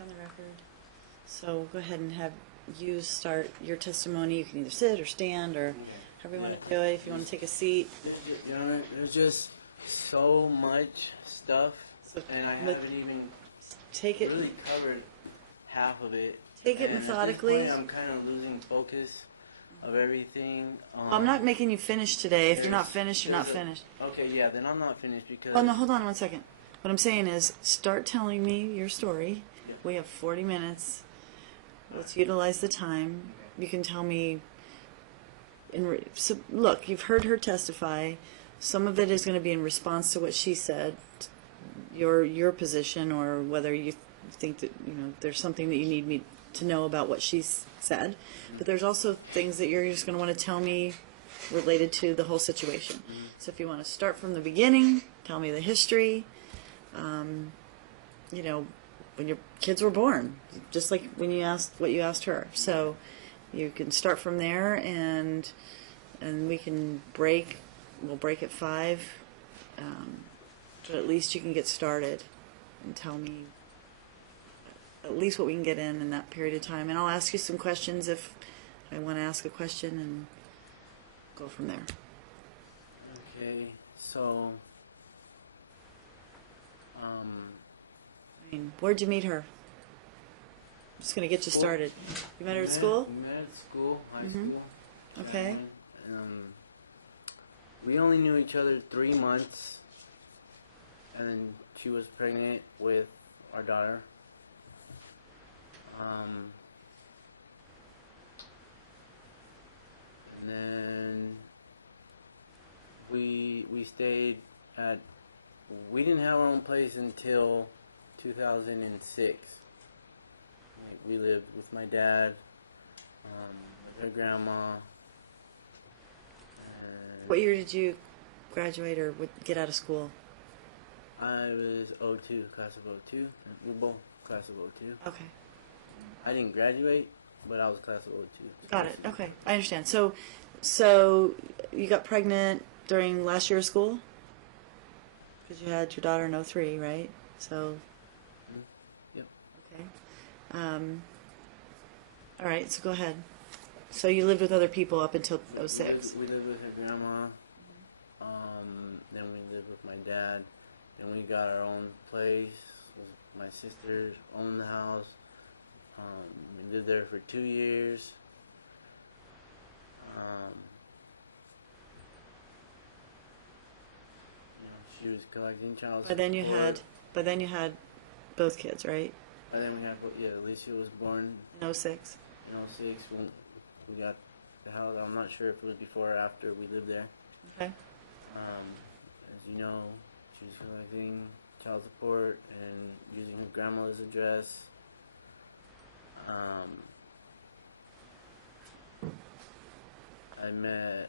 on the record. So go ahead and have you start your testimony. You can either sit or stand or however you want to do it. If you want to take a seat. There's just so much stuff, So and I haven't even take it. really covered half of it. Take it And methodically. At this point, I'm kind of losing focus of everything. I'm not making you finish today. If you're not finished, you're not finished. Okay, yeah, then I'm not finished because. Oh no, hold on 1 second. What I'm saying is, start telling me your story. Yep. We have 40 minutes. Let's utilize the time. You can tell me. So look, you've heard her testify. Some of it is going to be in response to what she said, your position, or whether you think that there's something that you need me to know about what she's said. But there's also things that you're just going to want to tell me related to the whole situation. So if you want to start from the beginning, tell me the history. When your kids were born, just like when you asked what you asked her. So you can start from there, and we can break. We'll break at 5. So at least you can get started and tell me at least what we can get in that period of time. And I'll ask you some questions if I want to ask a question, and go from there. Okay, so. Where'd you meet her? I'm just going to get you started. You met her at school? We met at school, high school. Okay. We only knew each other 3 months, and then she was pregnant with our daughter. And then we stayed at. We didn't have our own place until 2006. We lived with my dad, with her grandma. What year did you graduate or get out of school? I was 02, class of 02. We were both class of 02. Okay. I didn't graduate, but I was class of 02. Got it. Okay. I understand. So you got pregnant during last year of school? Because you had your daughter in 03, right? So. Yep. Okay. All right. So go ahead. So you lived with other people up until 06. We lived with her grandma. Then we lived with my dad. Then we got our own place. My sisters owned the house. We lived there for 2 years. She was collecting child support. But then you had both kids, right? And then we had, Alicia was born in 06. In 06 when we got the house. I'm not sure if it was before or after we lived there. Okay. As you know, she was collecting child support and using her grandmother's address. I met,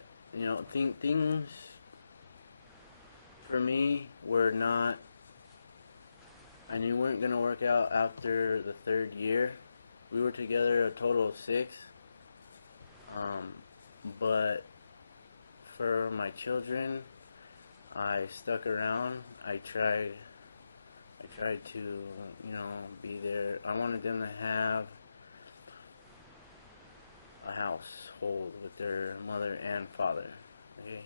things for me were not, I knew weren't going to work out after the 3rd year. We were together a total of 6. But for my children, I stuck around. I tried to, be there. I wanted them to have a household with their mother and father. Okay?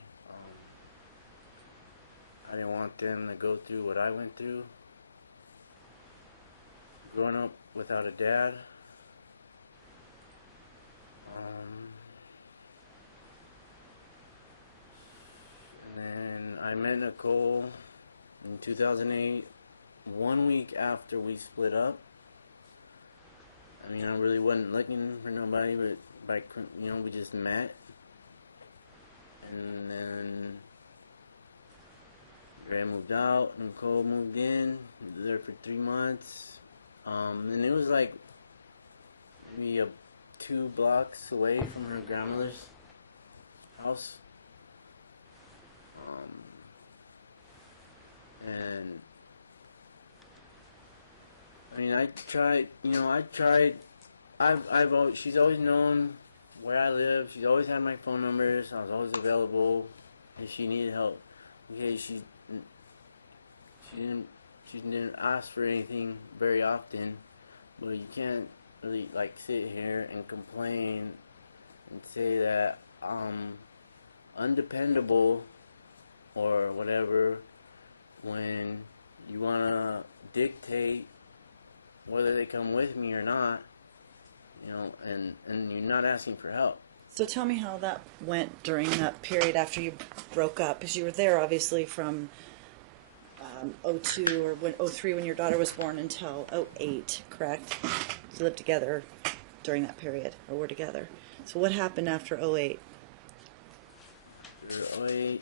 I didn't want them to go through what I went through. Growing up without a dad. And then I met Nicole in 2008, 1 week after we split up. I really wasn't looking for nobody, but we just met. And then Ray moved out, Nicole moved in, we were there for 3 months. And it was like maybe 2 blocks away from her grandmother's house. She's always known where I live. She's always had my phone numbers. I was always available if she needed help. Okay, she didn't ask for anything very often, well, you can't really like sit here and complain and say that I'm undependable or whatever when you want to dictate whether they come with me or not, you know, and you're not asking for help. So tell me how that went during that period after you broke up, because you were there obviously from 02 or when 03 when your daughter was born until 08, correct? You lived together during that period, or were together. So what happened after 08? For 08,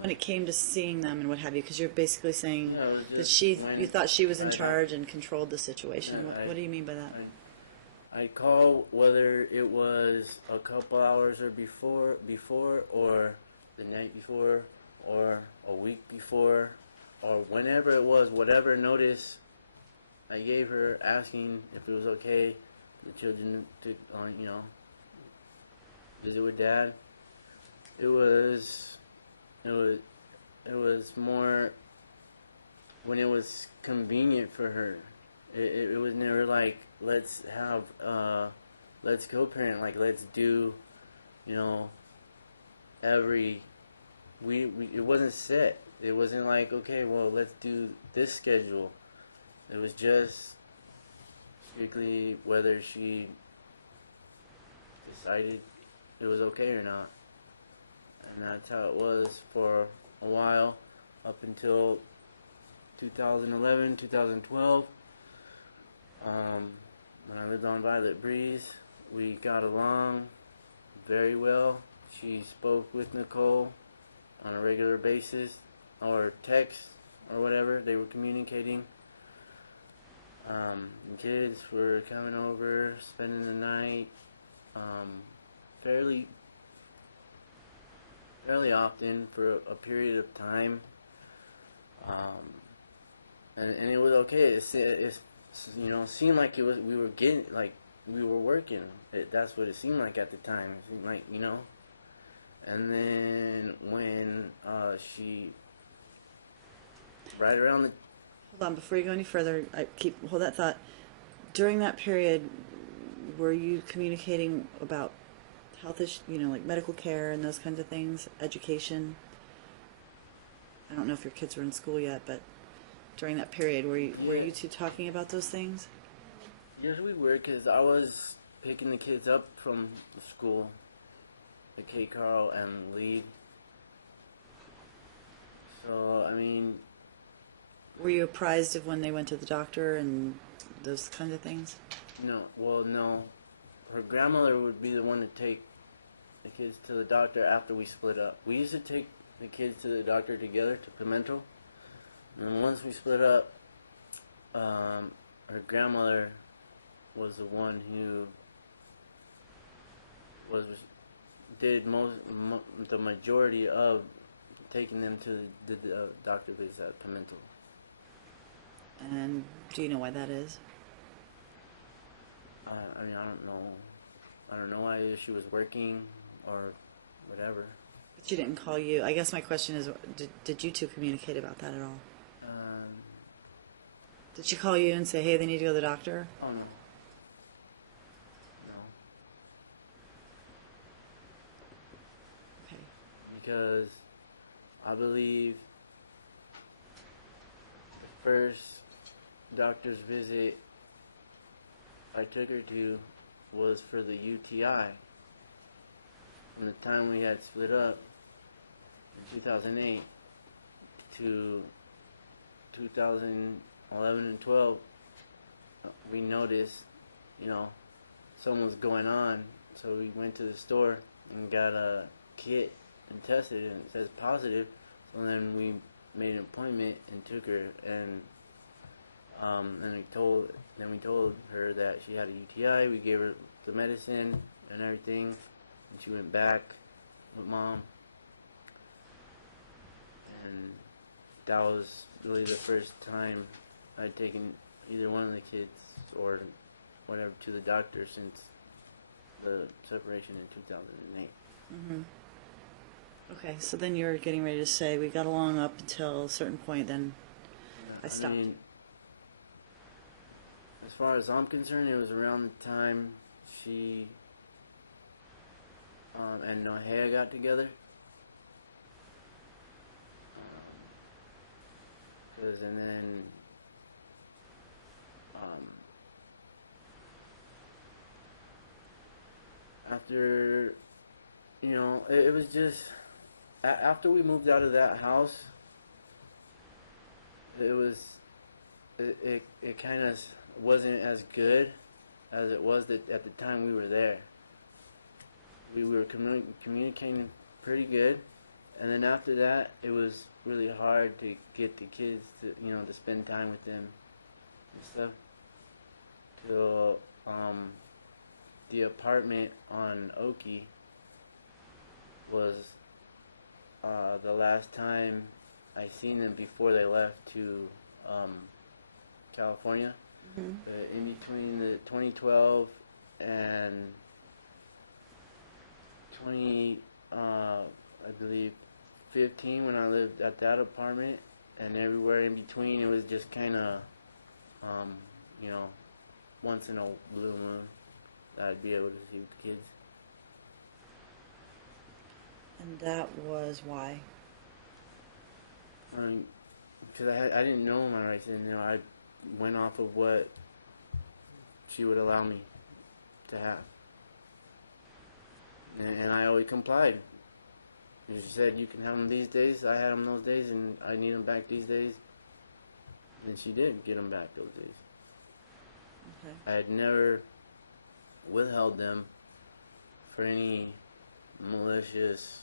When it came to seeing them and what have you, because you're basically saying Yeah, it was that just you thought she was in I- charge and controlled the situation. Yeah, What do you mean by that? I call whether it was a couple hours or before, or the night before, or a week before, or whenever it was, whatever notice I gave her, asking if it was okay the children to, you know, visit with dad. It was more when it was convenient for her. It was never like, let's co-parent, like let's do, you know, it wasn't set. It wasn't like, okay, well, let's do this schedule. It was just strictly whether she decided it was okay or not. And that's how it was for a while, up until 2011, 2012. When I lived on Violet Breeze, we got along very well. She spoke with Nicole on a regular basis, or text, or whatever. They were communicating. The kids were coming over, spending the night, fairly often for a period of time. And it was okay. It's you know, seemed like it was, we were getting, like, we were working. That's what it seemed like at the time. It seemed like, you know. And then when she, right around the... Hold on, before you go any further, hold that thought. During that period, were you communicating about health issues, you know, like medical care and those kinds of things, education? I don't know if your kids were in school yet, but during that period, were you two talking about those things? Yes, we were, because I was picking the kids up from school, the K. Carl and Lee. So, I mean... Were you apprised of when they went to the doctor and those kinds of things? No, well, no. Her grandmother would be the one to take the kids to the doctor after we split up. We used to take the kids to the doctor together, to Parental. And once we split up, her grandmother was the one who did the majority of taking them to the doctor visits at Parental. And do you know why that is? I mean, I don't know. I don't know why she was working or whatever. But she didn't call you. I guess my question is, did you two communicate about that at all? Did she call you and say, hey, they need to go to the doctor? Oh, no. No. Okay. Because I believe the first doctor's visit I took her to was for the UTI. From the time we had split up in 2008 to 2011 and 12, we noticed, you know, something was going on. So we went to the store and got a kit and tested it, and it says positive. So then we made an appointment and took her, and then we told her that she had a UTI. We gave her the medicine and everything, and she went back with mom. And that was really the first time I'd taken either one of the kids or whatever to the doctor since the separation in 2008. Mm-hmm. Okay, so then you're getting ready to say we got along up until a certain point, then I stopped. mean, far as I'm concerned, it was around the time she and Nohea got together. 'Cause and then after, it was just after we moved out of that house, it kind of wasn't as good as it was at the time we were there. We were communicating pretty good, and then after that, it was really hard to get the kids to spend time with them and stuff. So the apartment on Oki was the last time I seen them before they left to California. Mm-hmm. In between the 2012 and 20, I believe, 15, when I lived at that apartment, and everywhere in between, it was just kind of, once in a blue moon that I'd be able to see the kids. And that was why? Because I didn't know my rights, and I went off of what she would allow me to have, and I always complied. And she said, "You can have them these days." I had them those days, and I need them back these days. And she did get them back those days. Okay. I had never withheld them for any malicious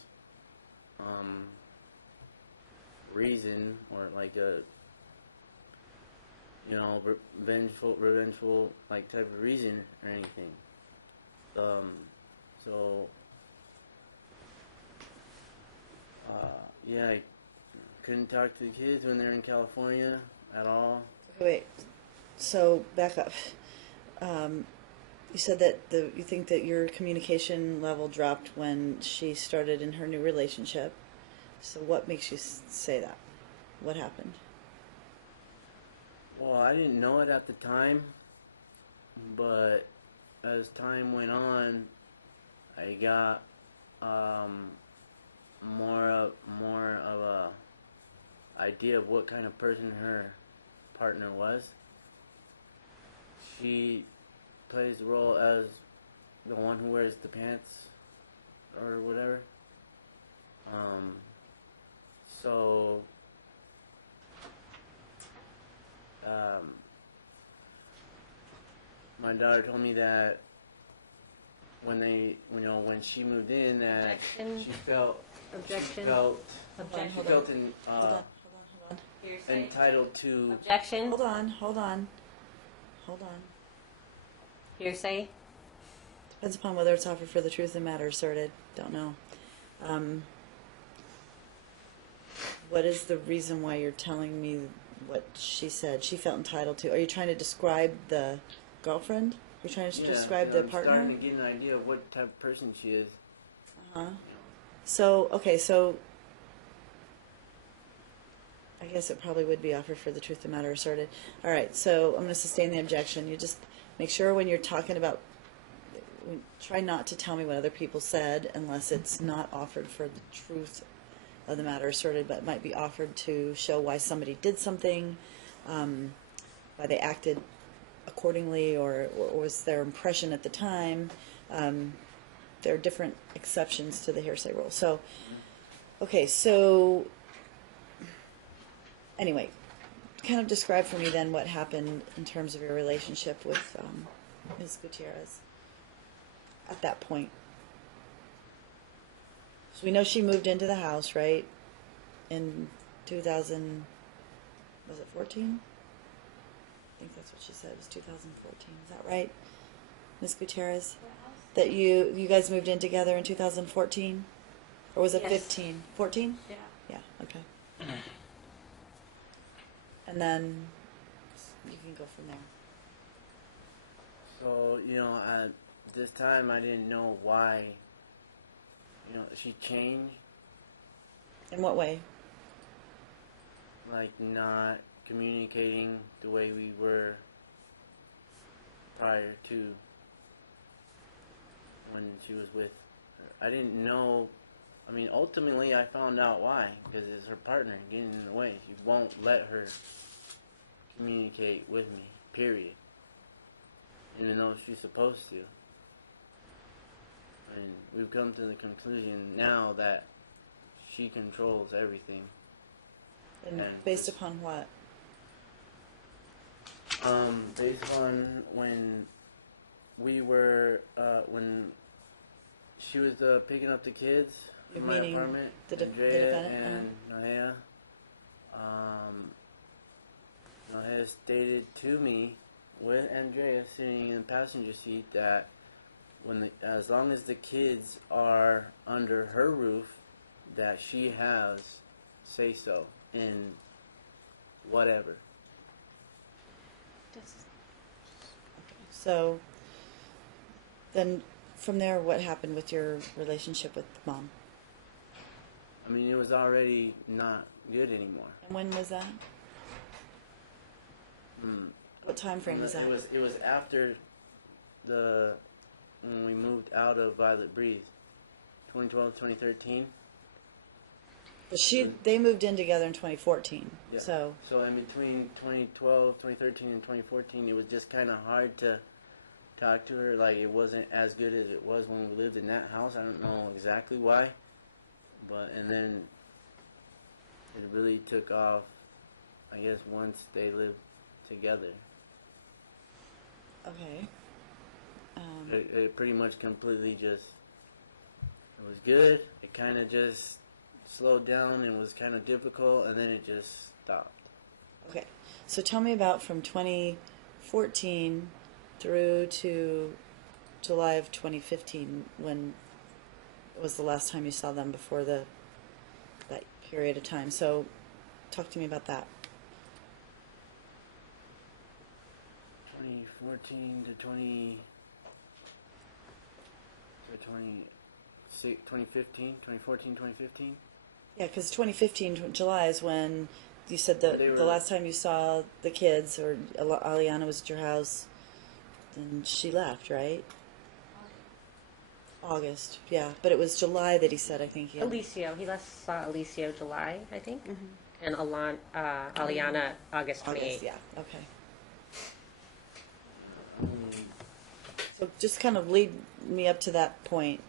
reason, or like a revengeful like type of reason or anything. So yeah, I couldn't talk to the kids when they're in California at all. Wait, so back up. You said that you think that your communication level dropped when she started in her new relationship. So what makes you say that? What happened? Well, I didn't know it at the time, but as time went on, I got more of a idea of what kind of person her partner was. She plays the role as the one who wears the pants or whatever. So my daughter told me that when she moved in, that Objection. she felt Objection. Objection. she felt Hold on. Hearsay. entitled to. Objection. Hold on. Hearsay. Depends upon whether it's offered for the truth of the matter asserted. Don't know. What is the reason why you're telling me what she said she felt entitled to? Are you trying to describe the girlfriend? You're trying to describe the I'm partner? starting to get an idea of what type of person she is. Uh-huh. So I guess it probably would be offered for the truth of the matter asserted. All right, so I'm going to sustain the objection. You just make sure when you're talking about, try not to tell me what other people said unless it's not offered for the truth of the matter asserted, but might be offered to show why somebody did something, why they acted accordingly, or was their impression at the time. There are different exceptions to the hearsay rule. So, okay, so anyway, kind of describe for me then what happened in terms of your relationship with Ms. Gutierrez at that point. So we know she moved into the house, right? In 2000, was it 14? I think that's what she said. It was 2014. Is that right, Ms. Gutierrez? That you guys moved in together in 2014? Or was it Yes. 15? 14? Yeah. Yeah, okay. And then you can go from there. So, at this time I didn't know why, she changed, In what way? like not communicating the way we were prior to when she was with her. I didn't know. I mean, ultimately, I found out why, because it's her partner getting in the way. She won't let her communicate with me, period. Even though she's supposed to. And we've come to the conclusion now that she controls everything. And based upon what? Based on when we were, when she was picking up the kids in my Meaning apartment, the Andrea defendant? and Nahea, Nahea stated to me, with Andrea sitting in the passenger seat, that as long as the kids are under her roof, that she has say so in whatever. So then from there, what happened with your relationship with Mom? I mean, it was already not good anymore. And when was that? What time frame was that? It was after when we moved out of Violet Breeze, 2012, 2013. But they moved in together in 2014. Yeah. So in between 2012, 2013, and 2014, it was just kind of hard to talk to her. Like, it wasn't as good as it was when we lived in that house. I don't know exactly why, and then it really took off, I guess, once they lived together. okay. It pretty much completely just, it was good. It kind of just slowed down and was kind of difficult, and then it just stopped. Okay. So tell me about from 2014 through to July of 2015, when was the last time you saw them before that period of time. So talk to me about that. 2014 to 2015, 2014, 2015. Yeah, because 2015 July is when you said the last time you saw the kids, or Aliana was at your house, then she left, right? August, yeah. But it was July that he said, I think. Alicio. He last saw Alicio July, I think. Mm-hmm. And Aliana August 28th. August, yeah, okay. So just kind of lead me up to that point.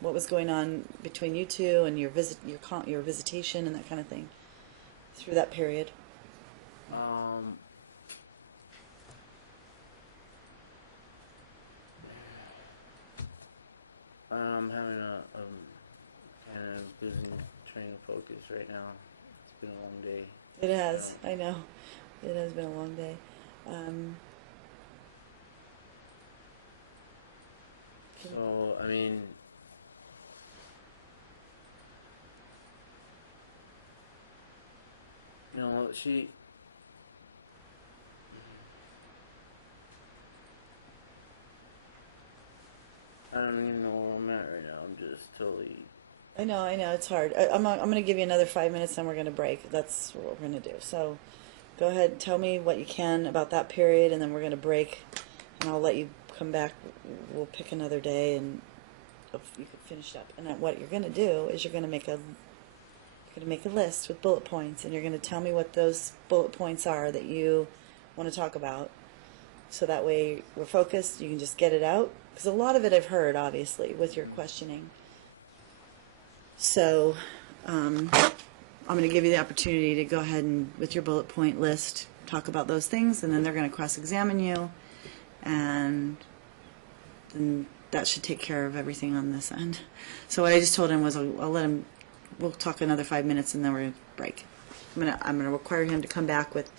What was going on between you two and your visitation and that kind of thing through that period? I'm having a kind of losing train of focus right now. It's been a long day. It has. I know. It has been a long day. So, I mean, you know, I don't even know where I'm at right now. I'm just totally... I know, it's hard. I'm going to give you another 5 minutes, then we're going to break. That's what we're going to do. So go ahead, tell me what you can about that period, and then we're going to break, and I'll let you come back. We'll pick another day, and you can finish up. And what you're going to do is you're going to make a list with bullet points, and you're going to tell me what those bullet points are that you want to talk about. So that way we're focused. You can just get it out, because a lot of it I've heard, obviously, with your questioning. So I'm going to give you the opportunity to go ahead and, with your bullet point list, talk about those things, and then they're going to cross-examine you, and then that should take care of everything on this end. So what I just told him was I'll let him, we'll talk another 5 minutes, and then we're going to break. I'm going to require him to come back with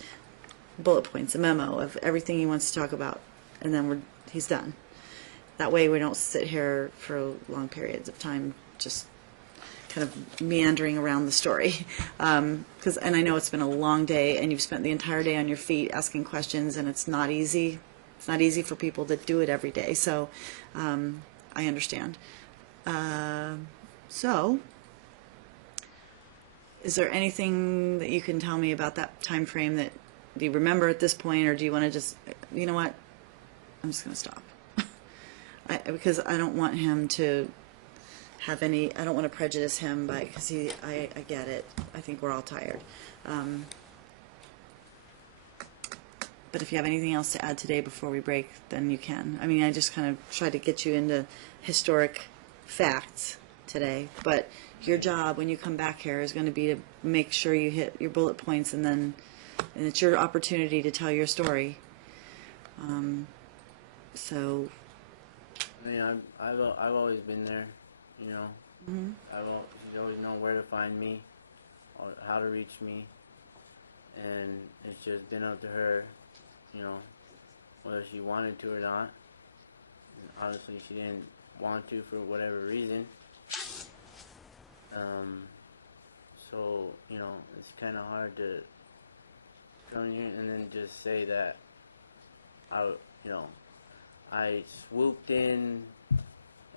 bullet points, a memo of everything he wants to talk about, and then he's done. That way we don't sit here for long periods of time just kind of meandering around the story. And I know it's been a long day, and you've spent the entire day on your feet asking questions, and it's not easy. It's not easy for people that do it every day, so I understand. So, is there anything that you can tell me about that time frame that do you remember at this point, or do you want to just, you know what, I'm just going to stop. Because I don't want him to have any, I don't want to prejudice him by, because I get it. I think we're all tired. But if you have anything else to add today before we break, then you can. I mean, I just kind of tried to get you into historic facts today. But your job when you come back here is going to be to make sure you hit your bullet points, and it's your opportunity to tell your story. So. I mean, I've always been there, you know. Mm-hmm. She's always known where to find me, or how to reach me, and it's just been up to her, you know, whether she wanted to or not. And obviously, she didn't want to for whatever reason. So, you know, it's kind of hard to come here and then just say that I swooped in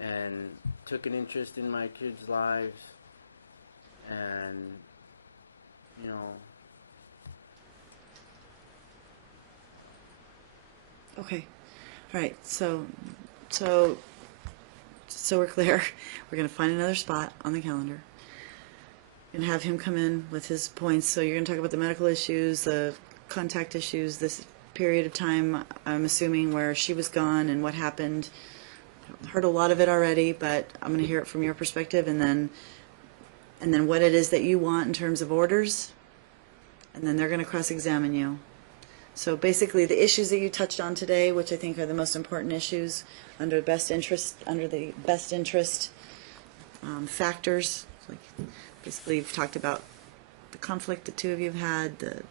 and took an interest in my kids' lives, and, you know. Okay. All right. So we're clear. We're going to find another spot on the calendar and have him come in with his points. So you're going to talk about the medical issues, the contact issues, this period of time, I'm assuming, where she was gone and what happened. I've heard a lot of it already, but I'm going to hear it from your perspective, and then what it is that you want in terms of orders, and then they're going to cross-examine you. So basically, the issues that you touched on today, which I think are the most important issues under the best interest factors. Like basically, you've talked about the conflict the two of you have had,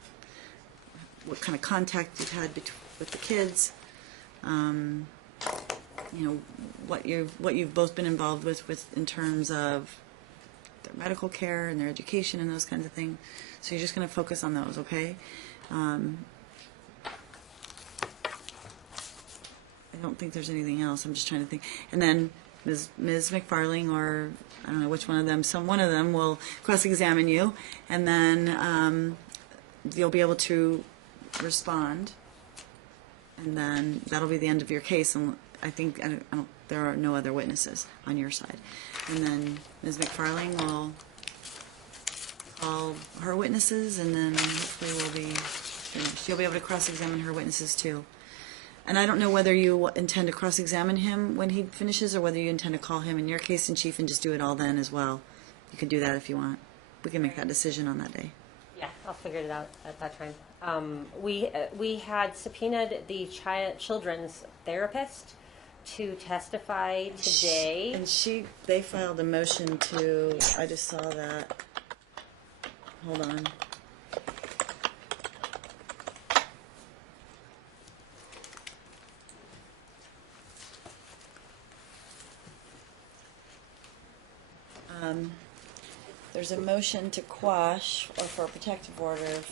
what kind of contact you've had with the kids, you know, what you've both been involved with in terms of their medical care and their education and those kinds of things. So you're just going to focus on those, okay? I don't think there's anything else. I'm just trying to think. And then Ms. McFarling, or I don't know which one of them, one of them will cross-examine you, and then you'll be able to respond, and then that'll be the end of your case. And I think there are no other witnesses on your side. And then Ms. McFarling will call her witnesses, and then hopefully we'll be finished. You'll be able to cross-examine her witnesses too. And I don't know whether you intend to cross-examine him when he finishes, or whether you intend to call him in your case in chief and just do it all then as well. You can do that if you want. We can make that decision on that day. Yeah, I'll figure it out at that time. We had subpoenaed the children's therapist to testify today. And they filed a motion to, I just saw that. Hold on. There's a motion to quash or for a protective order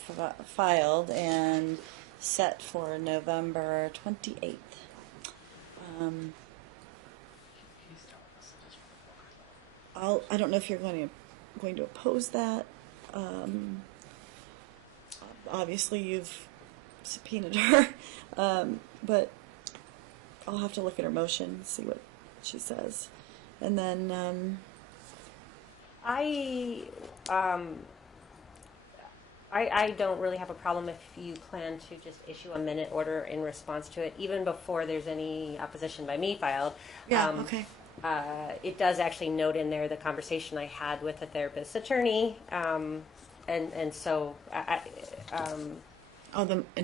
filed and set for November 28th. I don't know if you're going to oppose that. Obviously, you've subpoenaed her, but I'll have to look at her motion, see what she says, and then. I don't really have a problem if you plan to just issue a minute order in response to it, even before there's any opposition by me filed. Yeah, okay. It does actually note in there the conversation I had with the therapist's attorney, and so in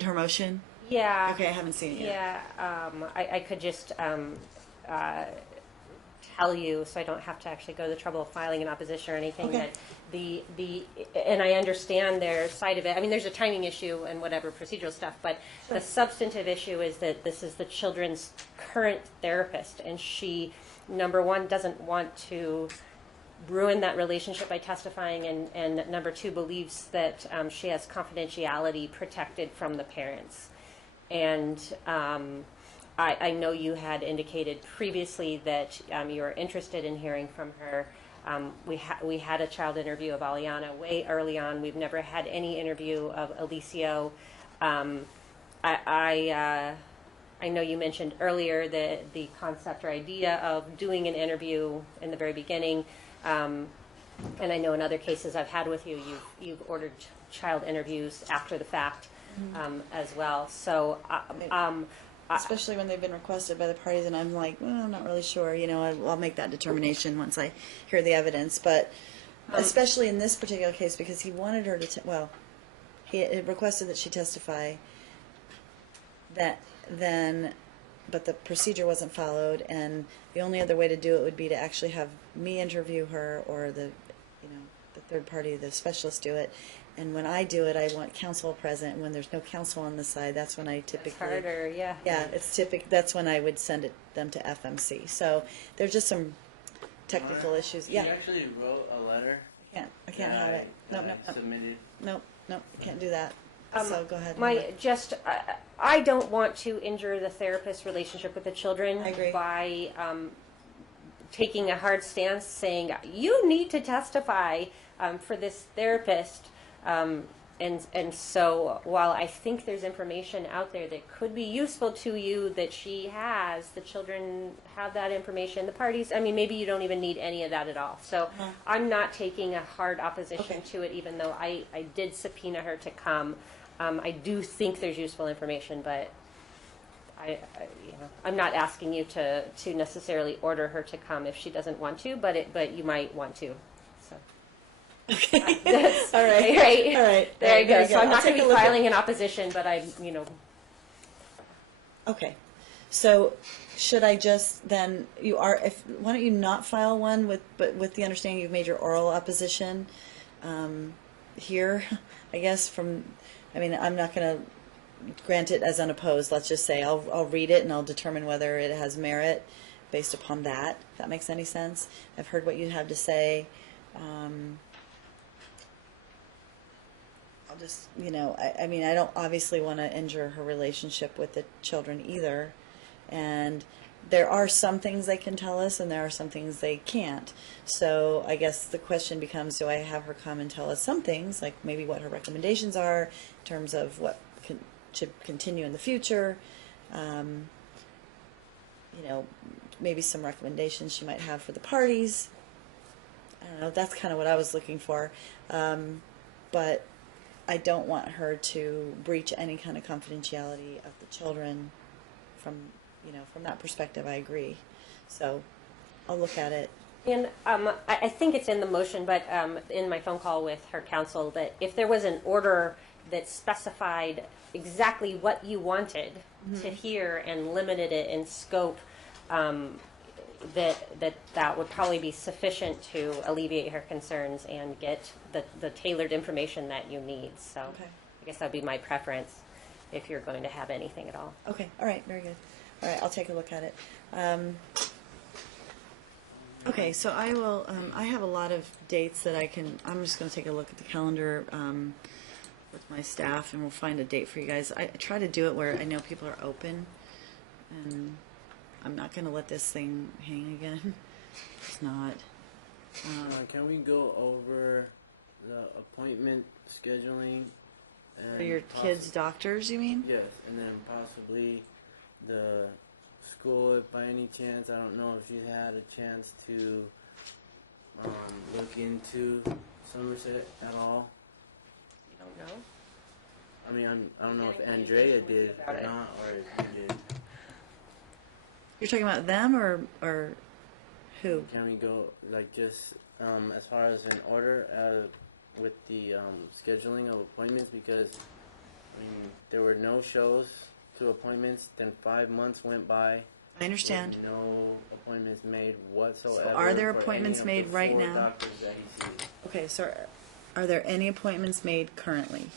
her motion? Yeah. Okay, I haven't seen it yet. Yeah, I could just tell you, so I don't have to actually go to the trouble of filing an opposition or anything. Okay. That and I understand their side of it. I mean, there's a timing issue and whatever procedural stuff, but the substantive issue is that this is the children's current therapist, and she, number one, doesn't want to ruin that relationship by testifying, and number two, believes that she has confidentiality protected from the parents. And I know you had indicated previously that you were interested in hearing from her. We had a child interview of Aliana way early on. We've never had any interview of Alicio. I I know you mentioned earlier the concept or idea of doing an interview in the very beginning. And I know in other cases I've had with you, you've ordered child interviews after the fact as well. So, especially when they've been requested by the parties, and I'm like, well, I'm not really sure. I'll make that determination once I hear the evidence. But especially in this particular case, because he wanted her to, he had requested that she testify. But the procedure wasn't followed, and the only other way to do it would be to actually have me interview her, or the third party, the specialist, do it. And when I do it, I want counsel present. And when there's no counsel on the side, that's when I typically. It's harder, yeah. Yeah, that's when I would send them to FMC. So there's just some technical issues. Yeah. She actually wrote a letter. I can't have it. Nope. Submitted. Nope. I can't do that. So go ahead. I don't want to injure the therapist relationship with the children. I agree. By taking a hard stance, saying you need to testify for this therapist. And so while I think there's information out there that could be useful to you that she has, the children have that information, the parties, maybe you don't even need any of that at all. So I'm not taking a hard opposition to it, even though I did subpoena her to come. I do think there's useful information, but I'm not asking you to necessarily order her to come if she doesn't want to, but you might want to. So. Okay. All right. All right. There you go. So I'm not going to be filing an opposition, but Okay. So should I just then why don't you not file one with the understanding you've made your oral opposition here? I guess I'm not going to grant it as unopposed. Let's just say I'll read it and I'll determine whether it has merit based upon that. If that makes any sense. I've heard what you have to say. I'll just, I don't obviously want to injure her relationship with the children either. And there are some things they can tell us and there are some things they can't. So I guess the question becomes, do I have her come and tell us some things, like maybe what her recommendations are in terms of what should continue in the future, maybe some recommendations she might have for the parties. I don't know, that's kind of what I was looking for. But I don't want her to breach any kind of confidentiality of the children from that perspective. I agree. So I'll look at it. And I think it's in the motion, but in my phone call with her counsel, that if there was an order that specified exactly what you wanted to hear and limited it in scope, that would probably be sufficient to alleviate her concerns and get the tailored information that you need. So I guess that would be my preference if you're going to have anything at all. Okay. All right. Very good. All right. I'll take a look at it. Okay. So I will. I have a lot of dates that I'm just going to take a look at the calendar with my staff, and we'll find a date for you guys. I try to do it where I know people are open, and I'm not going to let this thing hang again. It's not. Can we go over the appointment scheduling? And For your kids' doctors, you mean? Yes, and then possibly the school, if by any chance. I don't know if you had a chance to look into Somerset at all. You don't know? I don't know if Andrea did or not, or if you did. You're talking about them or who? Can we go just as far as an order with the scheduling of appointments, because there were no shows to appointments. Then 5 months went by. I understand. No appointments made whatsoever. So are there appointments made right now? Okay, so are there any appointments made currently?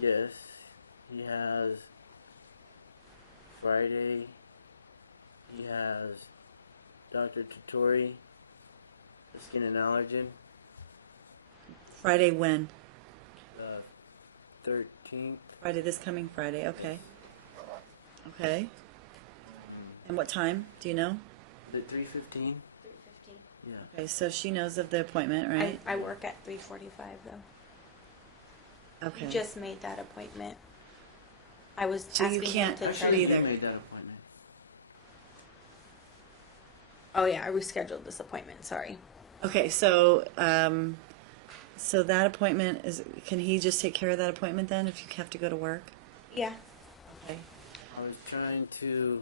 Yes, he has Friday. He has Dr. Tutori, skin and allergen. Friday when? The 13th. Friday, this coming Friday, okay. Okay. And what time? Do you know? The 3:15. 3:15. Yeah. Okay, so she knows of the appointment, right? I work at 3:45 though. Okay. He just made that appointment. I was So you asking him can't to try actually to. You there. made that appointment. Oh yeah, I rescheduled this appointment. Sorry. Okay, so so that appointment is. Can he just take care of that appointment then if you have to go to work? Yeah. Okay. I was trying to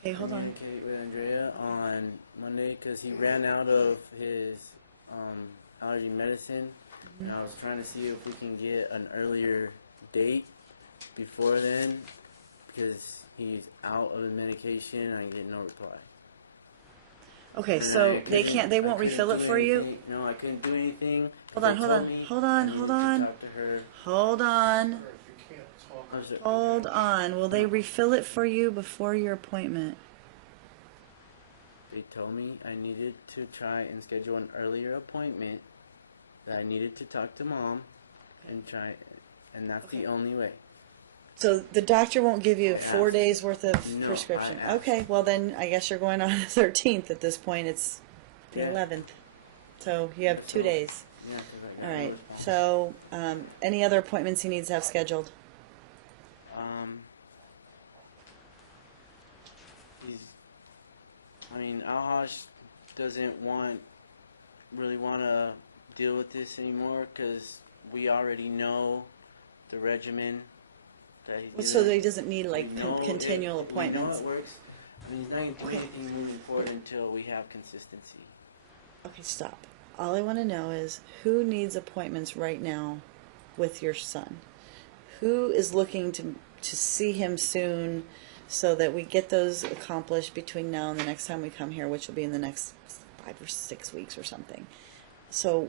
Okay, hold on. communicate with Andrea on Monday because he ran out of his allergy medicine. And I was trying to see if we can get an earlier date before then because he's out of the medication and I get no reply. Okay, And so I they couldn't- can't. They I won't couldn't refill it do for you. anything. No, I couldn't do anything. Hold on, They hold told on, me hold I on, needed hold to on, talk to her. hold on, I was like, hold on. Will they refill it for you before your appointment? They told me I needed to try and schedule an earlier appointment. That I needed to talk to mom and try, and that's Okay. the only way. So the doctor won't give you I 4 asked. days worth of No, prescription. I asked. Okay, well then I guess you're going on the 13th at this point. It's the Yeah. 11th. So you have 2 days. Yeah, 'cause I got All no right. response. So any other appointments he needs to have scheduled? He's. I mean, Alhash doesn't really want to deal with this anymore because we already know the regimen that he's So doing. that he doesn't need like We know continual it- appointments. We know it works. I mean, he's not going to do Okay. anything moving forward until we have consistency. Okay, stop. All I want to know is who needs appointments right now with your son? Who is looking to see him soon so that we get those accomplished between now and the next time we come here, which will be in the next 5 or 6 weeks or something. So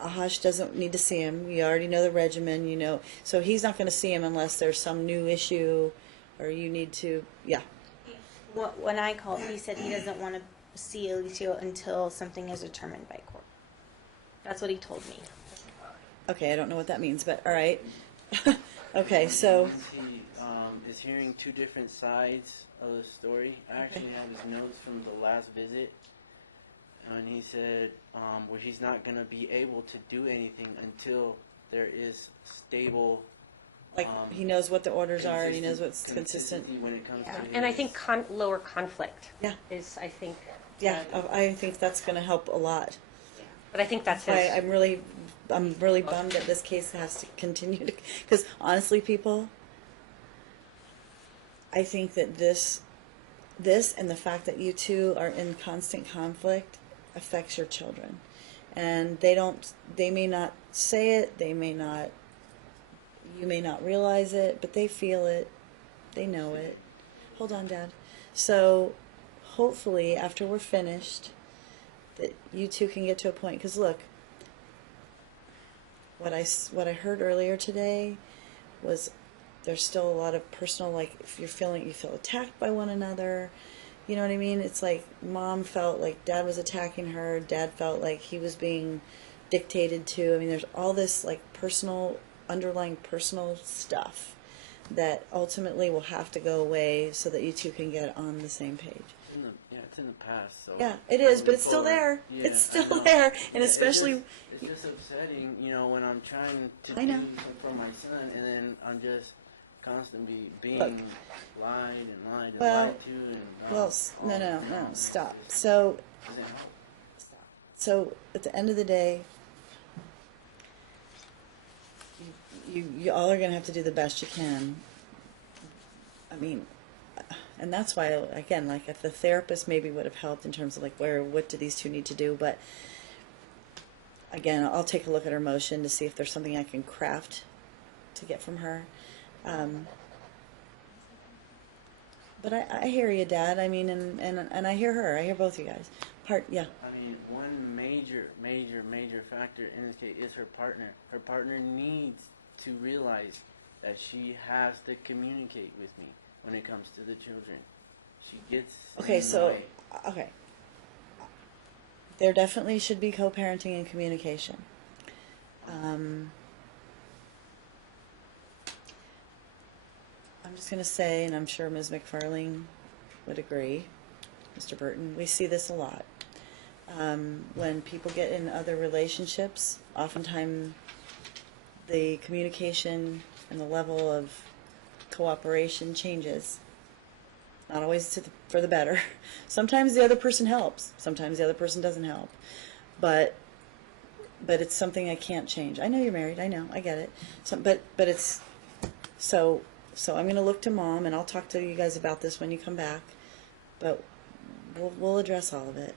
Ahash doesn't need to see him. You already know the regimen, you know. So he's not going to see him unless there's some new issue or you need to, yeah. When I called, he said he doesn't want to see Alicia until something is determined by court. That's what he told me. Okay, I don't know what that means, but all right. Okay, so He is hearing two different sides of the story. I actually have his notes from the last visit, and he said where he's not going to be able to do anything until there is stable. like he knows what the orders are and he knows what's consistent. consistency when it comes Yeah. to And I his- think lower conflict Yeah. is, I think. Yeah, I think that's going to help a lot. But I think that's his. I'm really bummed that this case has to continue to, because honestly, people, I think that this and the fact that you two are in constant conflict affects your children, and they may not say it, you may not realize it, but they feel it, they know it. Hold on, Dad. So hopefully after we're finished, that you two can get to a point, because look, what I heard earlier today was there's still a lot of personal, like if you feel attacked by one another, you know what I mean? It's like mom felt like dad was attacking her, dad felt like he was being dictated to. I mean, there's all this like underlying personal stuff that ultimately will have to go away so that you two can get on the same page. It's in the past. So Yeah, it is, but it's still there. Yeah, It's I still know. there, and Yeah, especially. it's just upsetting, when I'm trying to I do know. something for my son, and then I'm just constantly being Look. lied and lied and Well, lied to. And, Well, no, stop. So, Doesn't help. so at the end of the day, you all are going to have to do the best you can. I mean, and that's why, again, like if the therapist maybe would have helped in terms of like what do these two need to do, but again, I'll take a look at her motion to see if there's something I can craft to get from her. But I hear you, Dad. I mean, and I hear her. I hear both you guys. Yeah. I mean, one major factor in this case is her partner. Her partner needs to realize that she has to communicate with me when it comes to the children. She gets Okay, so annoyed. okay. There definitely should be co-parenting and communication. I'm just going to say, and I'm sure Ms. McFarling would agree, Mr. Burton, we see this a lot. When people get in other relationships, oftentimes the communication and the level of cooperation changes. Not always for the better. Sometimes the other person helps. Sometimes the other person doesn't help. But it's something I can't change. I know you're married. I know. I get it. But it's so I'm going to look to Mom, and I'll talk to you guys about this when you come back. But we'll address all of it.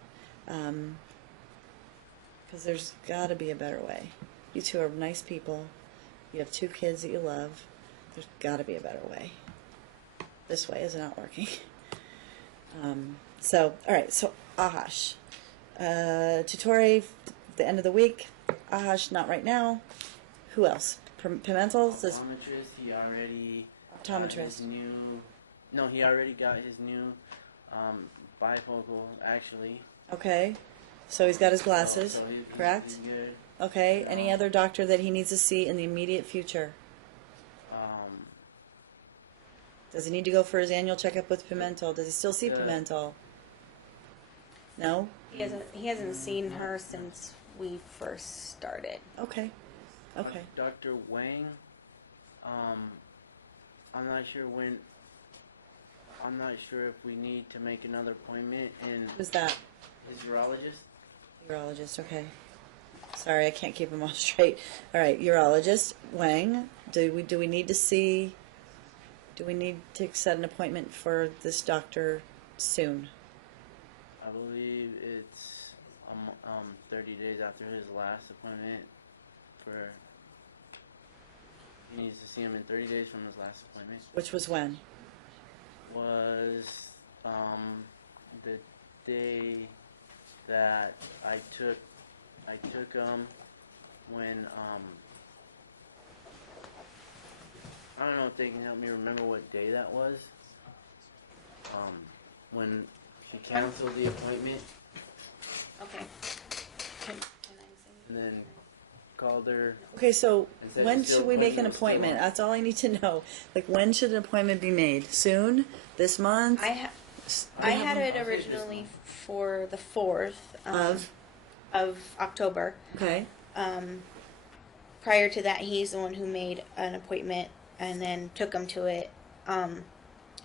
Because there's got to be a better way. You two are nice people. You have 2 kids that you love. There's got to be a better way. This way is not working. All right, so Ahash. Tutore, the end of the week. Ahash, not right now. Who else? Pimentel? Optometrist, he already Optometrist. He already got his new bifocal, actually. Okay, so he's got his glasses, So correct? He's good. Okay, any other doctor that he needs to see in the immediate future? Does he need to go for his annual checkup with Pimentel? Does he still see Pimentel? No? He hasn't seen her since we first started. Okay. Okay. Dr. Wang, I'm not sure when. I'm not sure if we need to make another appointment in Who's that? his urologist. Urologist, okay. Sorry, I can't keep them all straight. All right, urologist, Wang. Do we need to set an appointment for this doctor soon? I believe it's 30 days after his last appointment. He needs to see him in 30 days from his last appointment. Which was when? Was the day that I took him when I don't know if they can help me remember what day that was. When she canceled the appointment Okay. Can I and then called her. Okay, so And said when it's still should we make an appointment, still appointment? on. That's all I need to know. Like, when should an appointment be made? Soon? This month? I had it originally for the 4th of October. Okay. Prior to that, he's the one who made an appointment and then took him to it.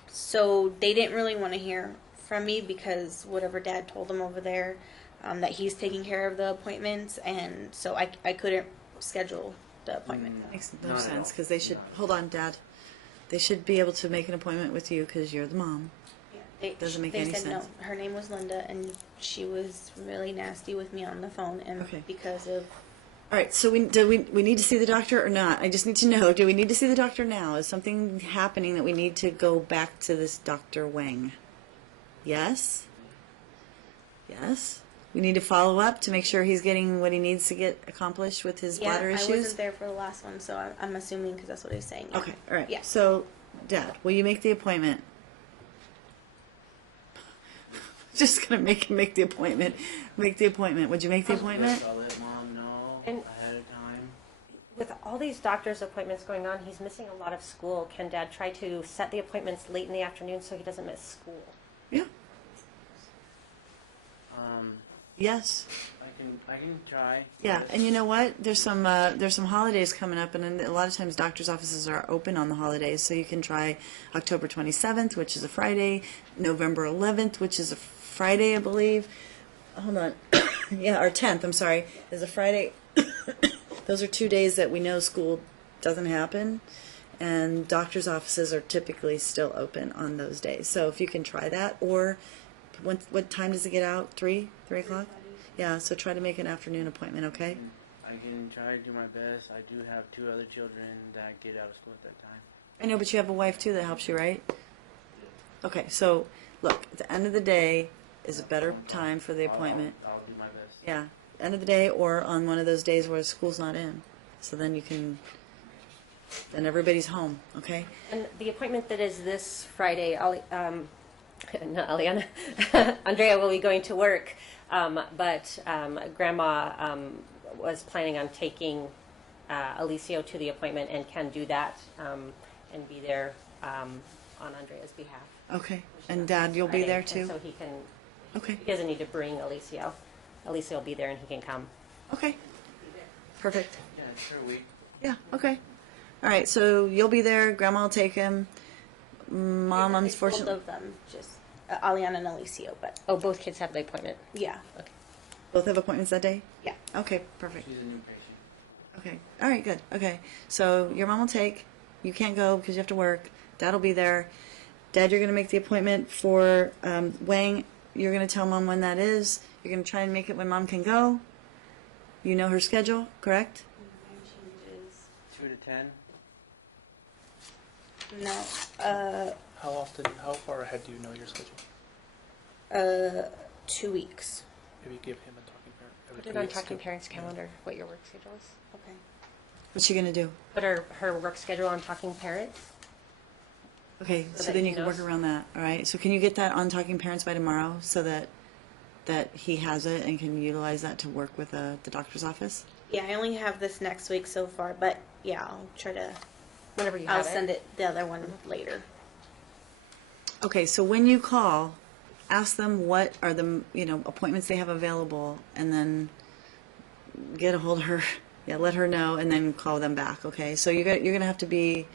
So they didn't really want to hear from me because whatever Dad told them over there, that he's taking care of the appointments, and so I couldn't schedule the appointment. Makes no Not at sense, all. because they should, Not at all. hold on, Dad. They should be able to make an appointment with you because you're the mom. Yeah, Doesn't make they any said sense. no. Her name was Linda, and she was really nasty with me on the phone, and Okay. because of All right, so we need to see the doctor or not? I just need to know, do we need to see the doctor now? Is something happening that we need to go back to this Dr. Wang? Yes? Yes? We need to follow up to make sure he's getting what he needs to get accomplished with his bladder I issues? wasn't there for the last one, so I'm assuming because that's what he's saying. Yeah. Okay, all right. Yeah. So, Dad, will you make the appointment? Just gonna make him make the appointment. Make the appointment. Would you make the appointment? Yes, I'll let Mom know And- ahead of time. With all these doctor's appointments going on, he's missing a lot of school. Can Dad try to set the appointments late in the afternoon so he doesn't miss school? Yeah. Um, Yes. I can try. Yeah, and you know what? There's some holidays coming up, and then a lot of times doctors' offices are open on the holidays, so you can try October 27th, which is a Friday, November 11th, which is a Friday, I believe. Hold on, yeah, or 10th. I'm sorry, is a Friday. Those are 2 days that we know school doesn't happen, and doctors' offices are typically still open on those days. So if you can try that, or what time does it get out? 3 o'clock? Yeah, so try to make an afternoon appointment, okay? I can try to do my best. I do have 2 other children that get out of school at that time. I know, but you have a wife too that helps you, right? Okay, so look, at the end of the day is a better time for the appointment. I'll do my best. Yeah, end of the day or on one of those days where school's not in. So then then everybody's home, okay? And the appointment that is this Friday, not Aliana, Andrea will be going to work, but Grandma was planning on taking Alicio to the appointment and can do that and be there on Andrea's behalf. Okay, and Dad, you'll be Friday. there And too? so he can. Okay, He doesn't need to bring Alicio. Alicio will be there and he can come. okay, perfect. Yeah, sure, we. Yeah, okay. All right, so you'll be there, Grandma will take him. Mom, Both unfortunately. of them, just Aliana and Alicio, but Oh, both kids have the appointment. yeah, Okay. Both have appointments that day? yeah. Okay, perfect. She's a new patient. Okay, all right, good. Okay, so your mom will take. You can't go because you have to work. Dad will be there. Dad, you're going to make the appointment for Wang. You're going to tell Mom when that is. You're going to try and make it when Mom can go. You know her schedule, correct? 2 to 10. No, How far ahead do you know your schedule? 2 weeks. Maybe give him a talking parent. every Put it 2 on weeks talking to- parents' calendar, what your work schedule is. Okay. What's she going to do? Put her work schedule on talking parents. Okay, So so that then he you can work knows. around that. All right, so can you get that on Talking Parents by tomorrow so that he has it and can utilize that to work with the doctor's office? Yeah, I only have this next week so far, but yeah, I'll try to. Whenever you I'll have send it the other one later. Okay, so when you call, ask them what are the appointments they have available, and then get a hold of her. Yeah, let her know, and then call them back. Okay, so you're gonna have to be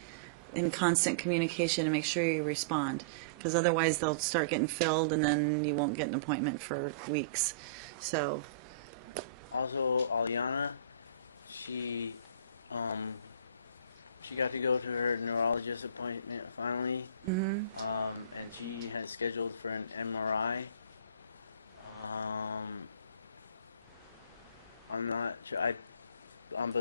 in constant communication and make sure you respond, because otherwise they'll start getting filled, and then you won't get an appointment for weeks. So Also, Aliana, she got to go to her neurologist appointment finally, and she has scheduled for an MRI. I'm not sure. I'm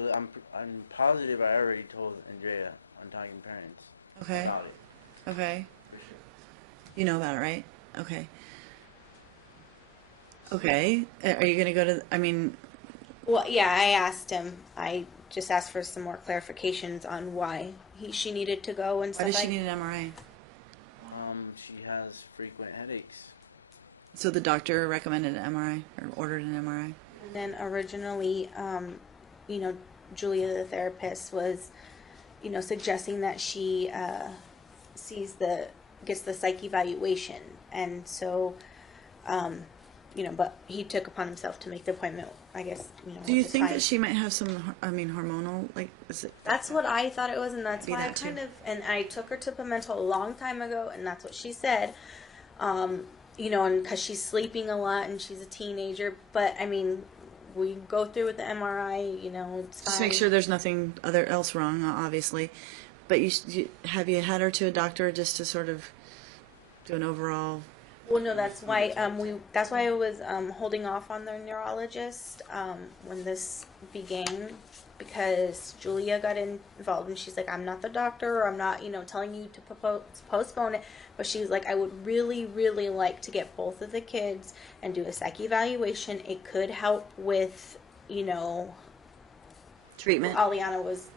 positive I already told Andrea on Talking Parents okay, about it. okay, For sure. you know about it, right? Okay. Okay, are you gonna go to? I mean, Well, yeah, I asked him. I just asked for some more clarifications on why she needed to go and why stuff does she like. need an MRI? She has frequent headaches. So the doctor recommended an MRI or ordered an MRI. And then originally, Julia, the therapist, was, suggesting that she gets the psych evaluation, and so, but he took upon himself to make the appointment. I guess. Do you at the think time. that she might have some? I mean, hormonal, like, is it? That's what I thought it was, and that's Be why I that too. kind of. And I took her to Parental a long time ago, and that's what she said. And because she's sleeping a lot and she's a teenager, but I mean, we go through with the MRI. It's Just fine. make sure there's nothing else wrong, obviously. But have you had her to a doctor just to sort of do an overall? Well, no, that's why that's why I was holding off on the neurologist when this began, because Julia got involved and she's like, I'm not the doctor, or I'm not telling you to postpone it, but she's like, I would really, really like to get both of the kids and do a psych evaluation. It could help with Treatment. Aliana was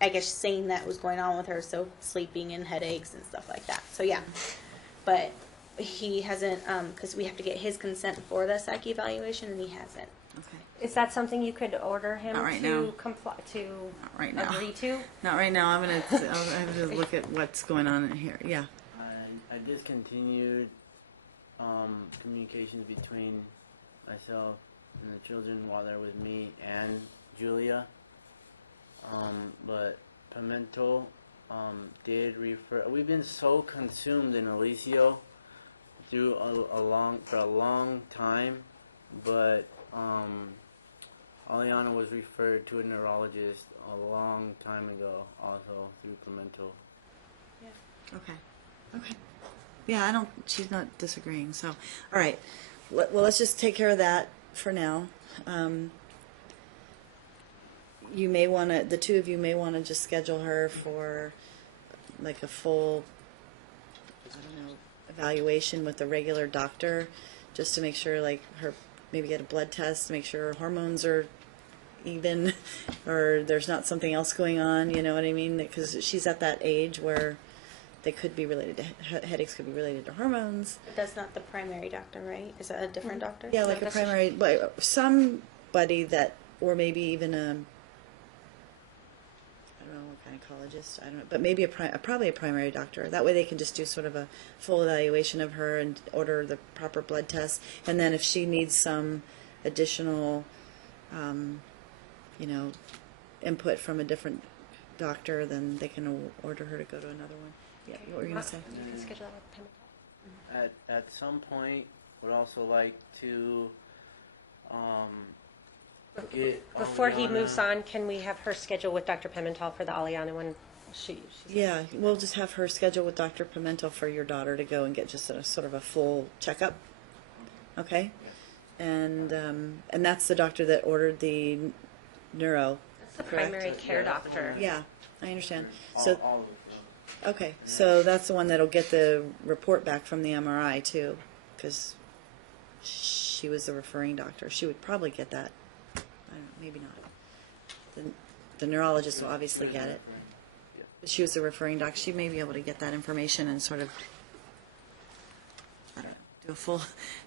I guess saying that was going on with her, so sleeping and headaches and stuff like that. So yeah, but he hasn't, because we have to get his consent for the psych evaluation, and he hasn't. Okay. Is that something you could order him Not right to now. comply to Not right now. agree to? Not right now. I'll have to look at what's going on in here. Yeah. I discontinued communications between myself and the children while they're with me and Julia. But Parental did refer. We've been so consumed in Alicio for a long time, but Aliana was referred to a neurologist a long time ago, also through Parental. Okay. Okay. Yeah, she's not disagreeing. So, all right. Well, let's just take care of that for now. You may want to, the two of you may want to just schedule her for like a full, I don't know, evaluation with a regular doctor, just to make sure, like, maybe get a blood test to make sure her hormones are even, or there's not something else going on, you know what I mean? Because she's at that age where they could be related to, headaches could be related to hormones. But that's not the primary doctor, right? Is that a different doctor? Yeah, like a primary, but somebody that, or maybe even I don't know what gynecologist, I don't know, but maybe probably a primary doctor. That way they can just do sort of a full evaluation of her and order the proper blood tests. And then if she needs some additional, input from a different doctor, then they can order her to go to another one. Yeah, what were you going to say? You can schedule that with Parental. At some point, would also like to get Before he Aliana- moves on, can we have her schedule with Dr. Pimentel for the Aliana one? She's Yeah, we'll just have her schedule with Dr. Pimentel for your daughter to go and get just a sort of a full checkup. Okay? And that's the doctor that ordered the neuro. That's the correct? primary care doctor. Yeah, I understand. all So, of them. okay, so that's the one that'll get the report back from the MRI too, because she was the referring doctor. She would probably get that. I don't know, maybe not. The neurologist will obviously get it. But she was the referring doc. She may be able to get that information and sort of, I don't know,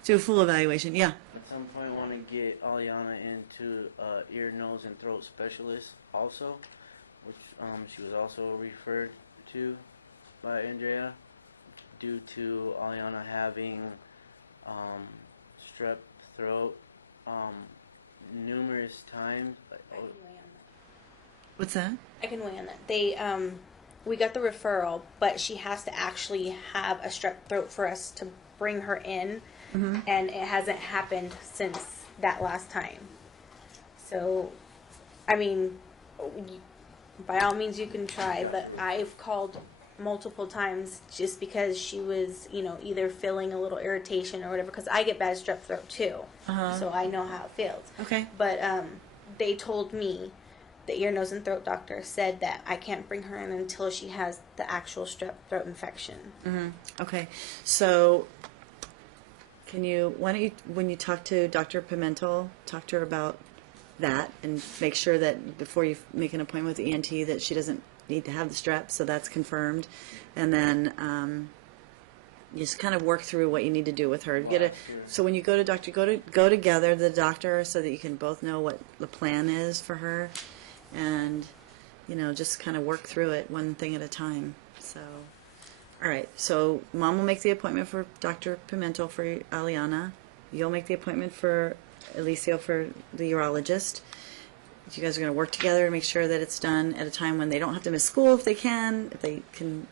do a full evaluation. Yeah. At some point, want to get Aliana into ear, nose, and throat specialist also, which she was also referred to by Andrea due to Aliana having strep throat numerous times. What's that? I can weigh on that. They we got the referral, but she has to actually have a strep throat for us to bring her in, and it hasn't happened since that last time. So, I mean, by all means you can try, but I've called multiple times just because she was, either feeling a little irritation or whatever, because I get bad strep throat too, so I know how it feels. Okay. But they told me, the ear, nose, and throat doctor said that I can't bring her in until she has the actual strep throat infection. Okay. So, why don't you, when you talk to Dr. Pimentel, talk to her about that and make sure that before you make an appointment with ENT that she doesn't need to have the strep, so that's confirmed. And then you just kind of work through what you need to do with her. So when you go to doctor, go together, the doctor, so that you can both know what the plan is for her. And, just kind of work through it one thing at a time. So, all right. So Mom will make the appointment for Dr. Pimentel for Aliana. You'll make the appointment for Alicia for the urologist. You guys are going to work together to make sure that it's done at a time when they don't have to miss school if they can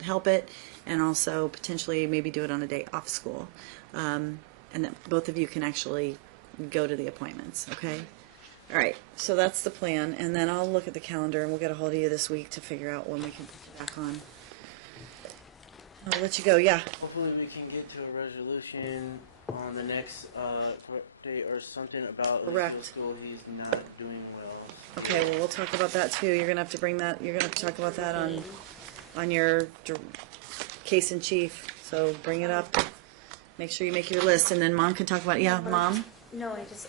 help it, and also potentially maybe do it on a day off school. And that both of you can actually go to the appointments, okay? All right, so that's the plan, and then I'll look at the calendar, and we'll get a hold of you this week to figure out when we can put you back on. I'll let you go, yeah. Hopefully we can get to a resolution on the next day or something about Correct. school. He's not doing well. Okay, well, we'll talk about that too. You're going to have to bring that, you're going to have to talk about that on your case in chief, so bring it up. Make sure you make your list, and then Mom can talk about it. Yeah, Mom? No, I just,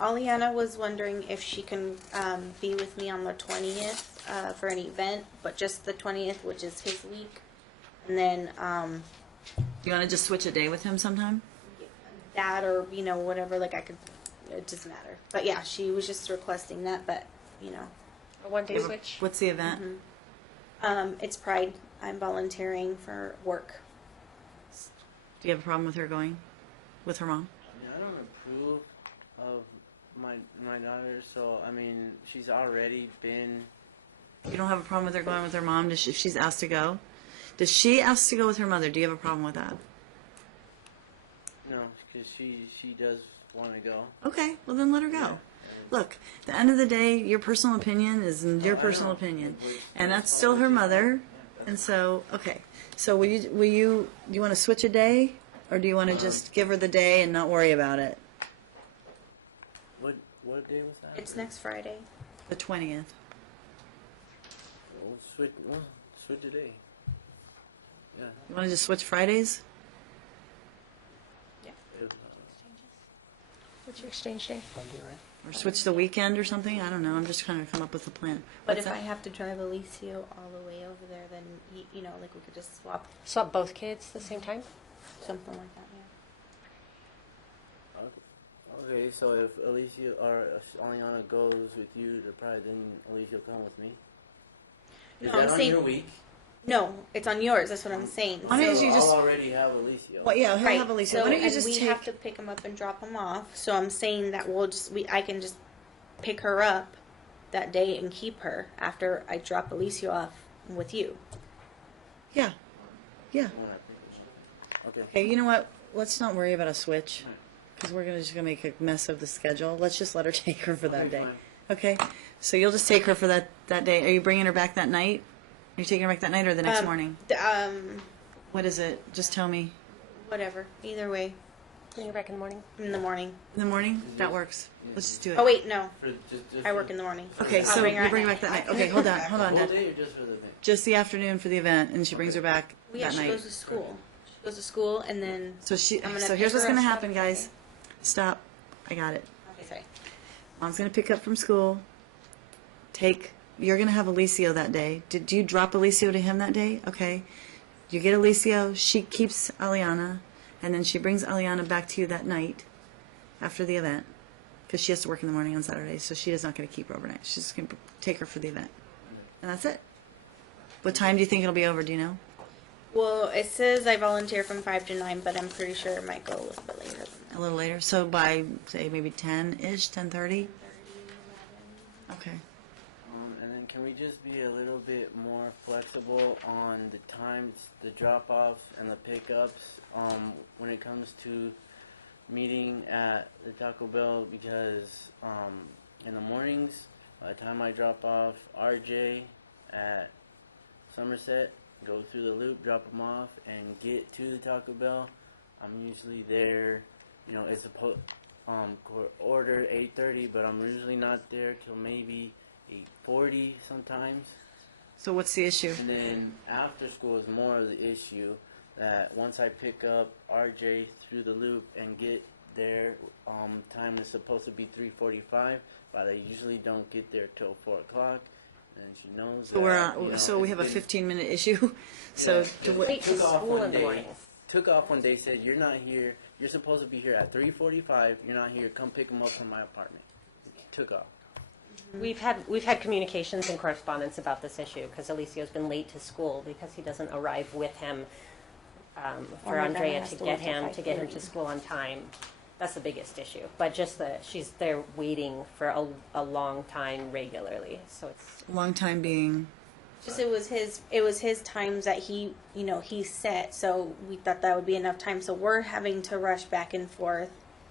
Aliana was wondering if she can be with me on the 20th for an event, but just the 20th, which is his week. And then You want to just switch a day with him sometime? that or, whatever, it doesn't matter. But yeah, she was just requesting that, but, A one-day switch. What's the event? it's Pride. I'm volunteering for work. Do you have a problem with her going with her mom? I don't approve of my daughter, so she's already been. You don't have a problem with her going with her mom if she's asked to go? Does she ask to go with her mother? Do you have a problem with that? No, because she does want to go. Okay, well then let her go. Look, at the end of the day, your personal opinion is your personal opinion, and that's still her mother. And so, okay, so do you want to switch a day, or do you want to just give her the day and not worry about it? What day was that? It's next Friday. The 20th. We'll switch a day. Yeah. You want to just switch Fridays? If, What's your exchange day? Monday, right? Or switch the weekend or something? I don't know. I'm just trying to come up with a plan. But What's if I that? have to drive Alicia all the way over there, then, we could just swap Swap both kids at the same time? something like that, okay, so if Alicia or if Aliana goes with you to Pride, then Alicia will come with me. Is No, that I'm on saying- your week? No, it's on yours. That's what I'm saying. Why don't So you just- I'll already have Alicia. Well, yeah, he'll Right. have Alicia. So, Why don't you and just we take... have to pick him up and drop him off. So I'm saying that I can just pick her up that day and keep her after I drop Alicia off with you. Yeah. Yeah. Okay. Okay, you know what? Let's not worry about a switch, because we're just gonna make a mess of the schedule. Let's just let her take her for that Okay, day. fine. Okay? So you'll just take her for that day. Are you bringing her back that night? Are you taking her back that night or the next morning? What is it? Just tell me. Whatever. Either way. Bring her back in the morning. In the morning. In the morning? That works. Let's just do it. Oh wait, no. Just I work in the morning. Okay, I'll so bring her you Oh, bring her at back night. that night. Okay, hold on, Whole Dad. day or just for the thing? Just the afternoon for the event, and she brings her back Well, yeah, that she night. goes to school. She goes to school, and then. So I'm gonna so here's pick what's her gonna up happen, Saturday. guys. Stop. I got it. Okay, sorry. Mom's gonna pick up from school. You're gonna have Alicio that day. Did you drop Alicio to him that day? Okay. You get Alicio. She keeps Aliana, and then she brings Aliana back to you that night after the event, because she has to work in the morning on Saturday, so she is not gonna keep her overnight. She's just gonna take her for the event, and that's it. What time do you think it'll be over? Do you know? Well, it says I volunteer from 5 to 9, but I'm pretty sure it might go a little bit later than that. A little later. So by say maybe 10-ish, 10:30. Okay. And then can we just be a little bit more flexible on the times, the drop-offs and the pickups when it comes to meeting at the Taco Bell? Because in the mornings, by the time I drop off RJ at Somerset, go through the loop, drop him off, and get to the Taco Bell, I'm usually there. You know, it's order 8:30, but I'm usually not there till maybe 8:40 sometimes. So what's the issue? And then after school is more of the issue, that once I pick up RJ through the loop and get there, time is supposed to be 3:45, but I usually don't get there till 4 o'clock. And she knows So that, we're you know, so we it's have a been- 15-minute issue. So Yeah, to just Wait to took off school one in the day. mornings. Took off one day, said, "You're not here. You're supposed to be here at 3:45. You're not here. Come pick him up from my apartment." Took off. We've had communications and correspondence about this issue because Alicio's been late to school because he doesn't arrive with him for Or my grandma Andrea has to to get wait till him to 5:30. school on time. That's the biggest issue. But just that she's there waiting for a long time regularly. So it's long time being. Just it was his times that he set, so we thought that would be enough time. So we're having to rush back and forth,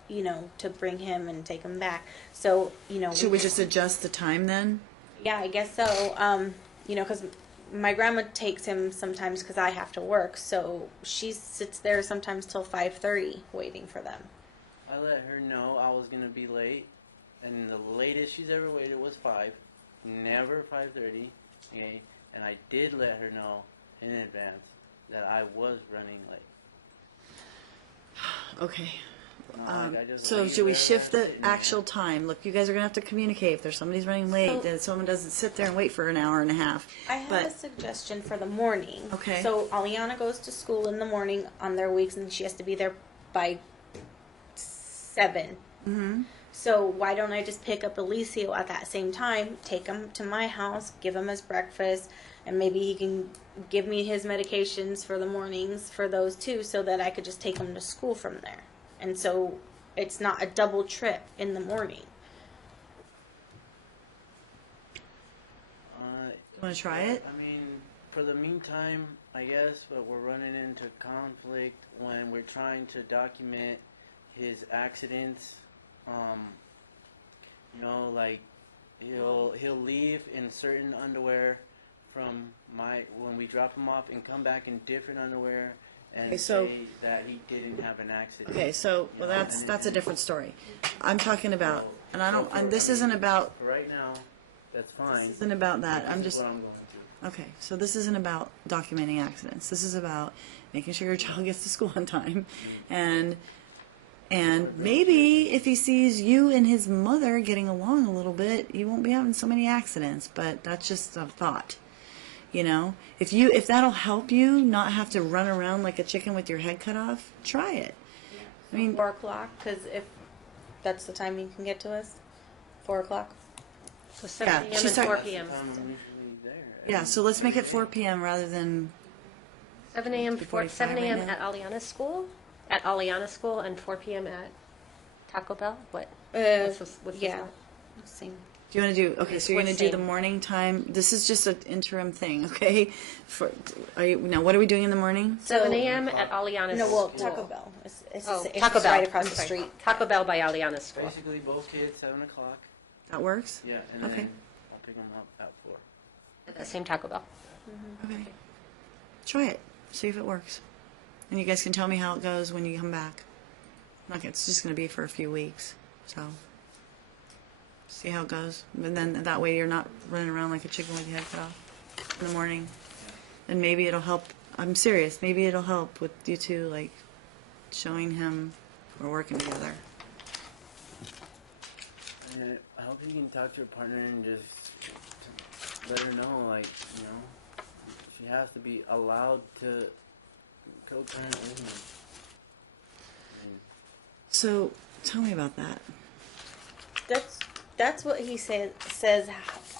to bring him and take him back. So Should we just adjust the time then? yeah, I guess so. Because my grandma takes him sometimes because I have to work, so she sits there sometimes till 5:30 waiting for them. I let her know I was gonna be late, and the latest she's ever waited was 5, never 5:30. Okay, and I did let her know in advance that I was running late. Okay. Not like I just So let you should we there shift the sitting there. actual time? Look, you guys are gonna have to communicate. If there's somebody's running late, So- then someone doesn't sit there and wait for an hour and a half. I have But a suggestion for the morning. Okay. So Aliana goes to school in the morning on their weeks, and she has to be there by 7. Mm-hmm. So why don't I just pick up Alicio at that same time, take him to my house, give him his breakfast, and maybe he can give me his medications for the mornings for those two, so that I could just take him to school from there. And so it's not a double trip in the morning. You want to try it? I mean, for the meantime, I guess, but we're running into conflict when we're trying to document his accidents. Like he'll leave in certain underwear from when we drop him off, and come back in different underwear and Okay, so- say that he didn't have an accident. Okay, so well, that's a different story. I'm talking about, and I don't. And this isn't about. For right now, that's fine. This isn't about that. I'm This is just. what I'm going through. Okay, so this isn't about documenting accidents. This is about making sure your child gets to school on time, and maybe if he sees you and his mother getting along a little bit, you won't be having so many accidents. But that's just a thought, If that'll help you not have to run around like a chicken with your head cut off, try it. I mean, 4 o'clock, because if that's the time you can get to us, 4 o'clock. so 7 Yeah, a.m. she's and talking- 4 That's the p.m. time I'm usually there. yeah. So let's make it 4 p.m. rather than 7 a.m. 3:45 7 right a.m. now. at Aliana's school, and 4 p.m. at Taco Bell. What? What's this yeah, one? same. Do you want to do, okay, so you're going to do Same. the morning time. This is just an interim thing, okay? Now, what are we doing in the morning? 7 a.m. at Aliana's No, well, school. Taco Bell. It's Taco Bell. right across I'm the sorry. street. Taco Bell by Aliana's school. Basically, both kids, 7 o'clock. That works? Yeah, and Okay. then I'll pick them up at 4. At the same Taco Bell. Okay. Try it. See if it works. And you guys can tell me how it goes when you come back. It's just going to be for a few weeks, so see how it goes. And then that way you're not running around like a chicken with your head cut off in the morning. And maybe it'll help. I'm serious. Maybe it'll help with you two, like showing him we're working together. And I hope you can talk to your partner and just let her know, like, you know, she has to be allowed to co-parent with me. So tell me about that. That's what he says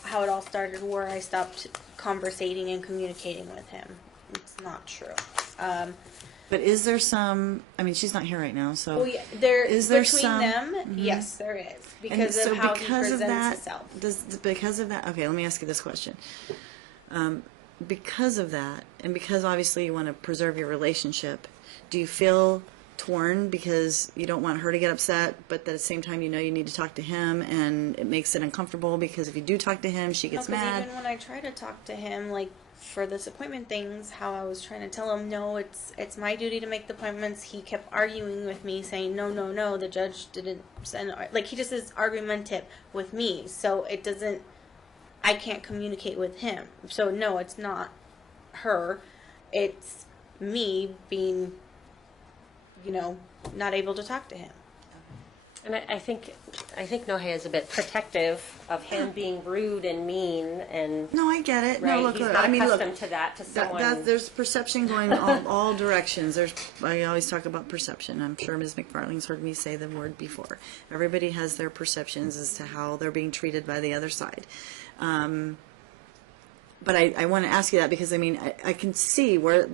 how it all started, where I stopped conversating and communicating with him. It's not true. But is there some? I mean, she's not here right now, so Well, yeah, there is there between some? them, yes, there is, And because so of how he because of presents that, himself. because of that, okay, let me ask you this question. Because of that, and because obviously you want to preserve your relationship, do you feel torn because you don't want her to get upset, but at the same time you know you need to talk to him, and it makes it uncomfortable because if you do talk to him, she gets No, 'cause mad? even when I try to talk to him, like for this appointment things, how I was trying to tell him, no, it's my duty to make the appointments. He kept arguing with me, saying, no, the judge didn't send. Like he just is argumentative with me, so it doesn't. I can't communicate with him. So no, it's not her. It's me being, not able to talk to him. And I think Nohe is a bit protective of him being rude and mean and No, I get it. right. No, look, He's look, not I mean, look, accustomed to that. To someone. there's perception going all directions. I always talk about perception. I'm sure Ms. McFarling's heard me say the word before. Everybody has their perceptions as to how they're being treated by the other side. But I want to ask you that because, I mean, I can see where,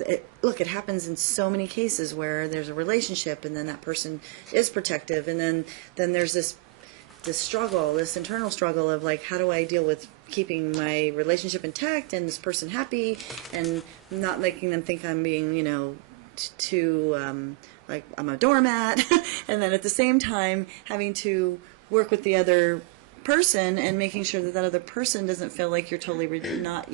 it happens in so many cases where there's a relationship and then that person is protective and then there's this struggle, this internal struggle of like, how do I deal with keeping my relationship intact and this person happy and not making them think I'm being, too, like I'm a doormat. And then at the same time having to work with the other person and making sure that other person doesn't feel like you're totally not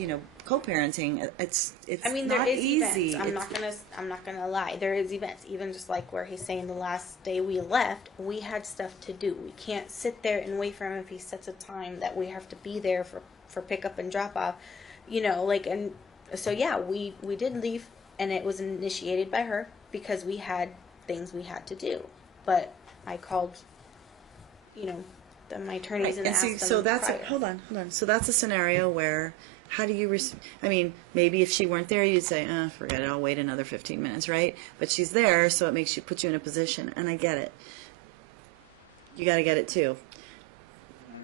co-parenting. It's I mean, not there is easy. events. I'm not gonna lie. There is events. Even just like where he's saying the last day we left, we had stuff to do. We can't sit there and wait for him if he sets a time that we have to be there for pickup and drop off. And so yeah, we did leave, and it was initiated by her because we had things we had to do. But I called, my attorneys and asked them so that's prior. hold on. So that's a scenario where how do you I mean, maybe if she weren't there, you'd say, forget it, I'll wait another 15 minutes, right? But she's there, so it puts you in a position, and I get it. You got to get it too,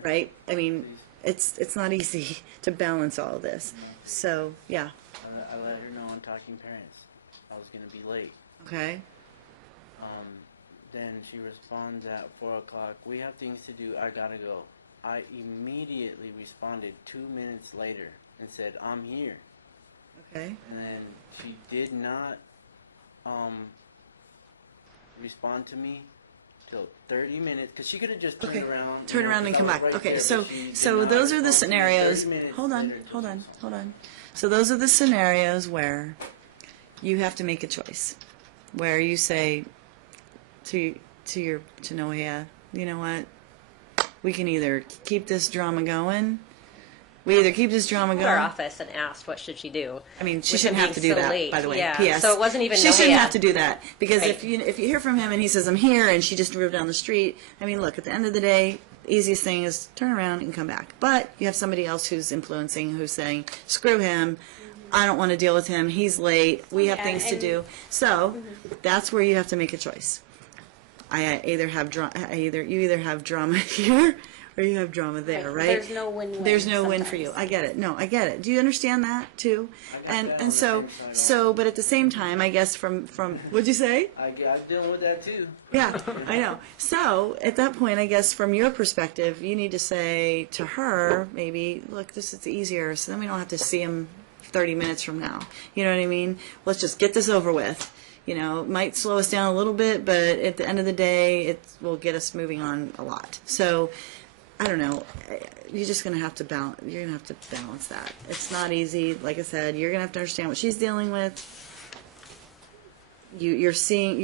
right? I mean, it's not easy to balance all of this. So yeah. I let her know on Talking Parents I was going to be late. Okay. Then she responds at 4 o'clock, we have things to do, I gotta go. I immediately responded 2 minutes later and said, I'm here. Okay. And then she did not respond to me till 30 minutes, because she could have just turned around. And come back. Right Okay, there, so but she so did not those are the respond to me. scenarios. 30 minutes Hold later, on. So those are the scenarios where you have to make a choice, where you say to Noah, you know what? We can either keep this drama going. We either keep this drama Called going. our office and asked what should she do. I mean, she with shouldn't him have to being do so that, late. by the way. Yeah. P.S. So it wasn't even. She shouldn't have to do that because Right. if you hear from him and he says I'm here and she just drove down the street, I mean, look, at the end of the day, the easiest thing is turn around and come back. But you have somebody else who's influencing, who's saying, screw him. I don't want to deal with him. He's late. We have things to do. So that's where you have to make a choice. You either have drama here, or you have drama there, right? There's no win-win. There's no win for you. sometimes. I get it. No, I get it. Do you understand that too? I got And that on and the so same side so, also. but at the same time, I guess from what'd you say? I'm dealing with that too. Yeah, I know. So at that point, I guess from your perspective, you need to say to her, maybe, look, this is easier, so then we don't have to see him 30 minutes from now. You know what I mean? Let's just get this over with. You know, it might slow us down a little bit, but at the end of the day, it will get us moving on a lot. So, I don't know. You're just gonna have to balance. You're gonna have to balance that. It's not easy. Like I said, you're gonna have to understand what she's dealing with. You're seeing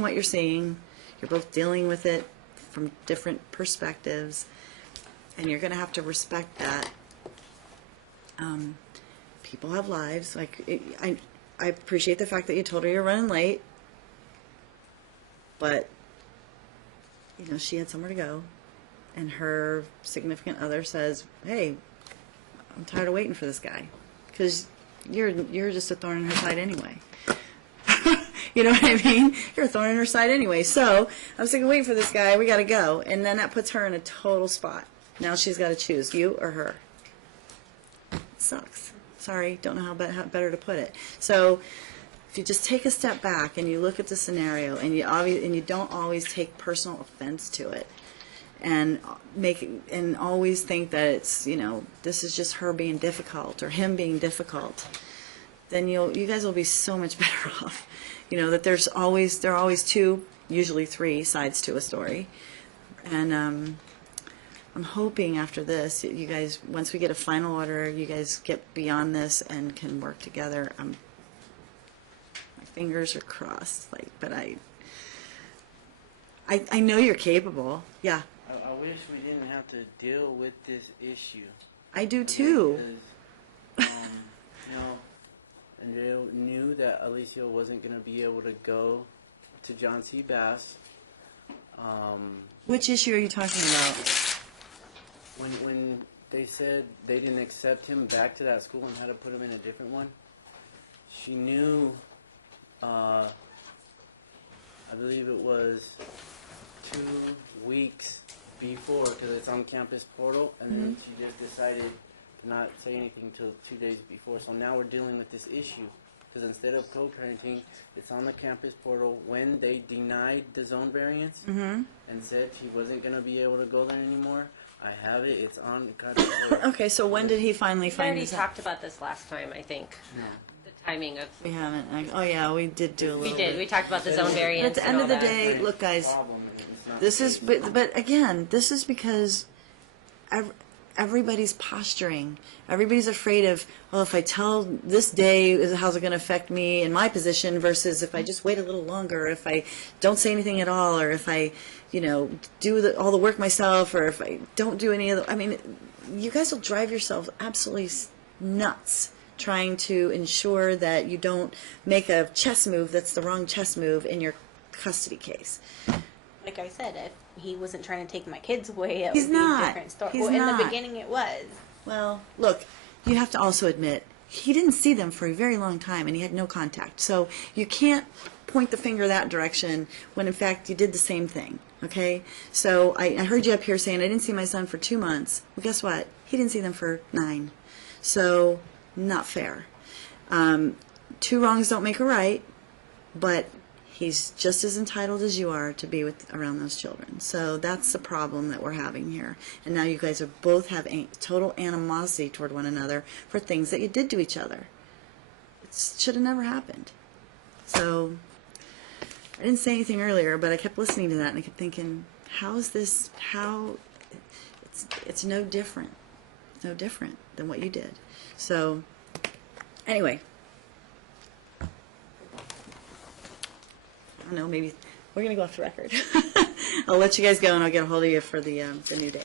what you're seeing. You're both dealing with it from different perspectives, and you're gonna have to respect that. People have lives. I appreciate the fact that you told her you're running late, but you know she had somewhere to go, and her significant other says, "Hey, I'm tired of waiting for this guy," because you're just a thorn in her side anyway. You know what I mean? You're a thorn in her side anyway. So I'm sick of waiting for this guy. We got to go, and then that puts her in a total spot. Now she's got to choose you or her. It sucks. Sorry, don't know how better to put it. So if you just take a step back and you look at the scenario and you don't always take personal offense to it and always think that it's, you know, this is just her being difficult or him being difficult, then you guys will be so much better off. You know that there are always two, usually three sides to a story, and I'm hoping after this, you guys, once we get a final order, you guys get beyond this and can work together. My fingers are crossed, but I know you're capable. Yeah, I wish we didn't have to deal with this issue. I do too. Because, you know, Andrea knew that Alicia wasn't going to be able to go to John C. Bass. Which issue are you talking about? When they said they didn't accept him back to that school and had to put him in a different one, she knew, I believe it was 2 weeks before, because it's on campus portal, and then she just decided to not say anything until 2 days before. So now we're dealing with this issue, because instead of co-parenting, it's on the campus portal. When they denied the zone variance and said she wasn't going to be able to go there anymore, I have it. It's on the campus portal. Okay, so when did he finally We find already this out? talked about this last time, I think. No. The timing of. We haven't. Oh yeah, we did do a little We did. bit. We talked about the zone But variance. at the and end all of the that. day, look, guys. Problem is it's not This is, but again, this is because everybody's posturing. Everybody's afraid of, well, if I tell this day, how's it going to affect me in my position versus if I just wait a little longer, if I don't say anything at all, or if I, you know, do all the work myself, or if I don't do any of the, I mean, you guys will drive yourselves absolutely nuts trying to ensure that you don't make a chess move that's the wrong chess move in your custody case. Like I said, if he wasn't trying to take my kids away, it He's would be not. a different story. He's Well, in not. the beginning, it was. Well, look, you have to also admit, he didn't see them for a very long time and he had no contact. So you can't point the finger that direction when in fact you did the same thing, okay? So I heard you up here saying, I didn't see my son for 2 months. Well, guess what? He didn't see them for 9. So, not fair. 2 wrongs don't make a right, but he's just as entitled as you are to be around those children. So that's the problem that we're having here. And now you guys both have total animosity toward one another for things that you did to each other. It should have never happened. So I didn't say anything earlier, but I kept listening to that and I kept thinking, it's no different. It's no different than what you did. So anyway, I don't know, maybe we're going to go off the record. I'll let you guys go and I'll get a hold of you for the new day.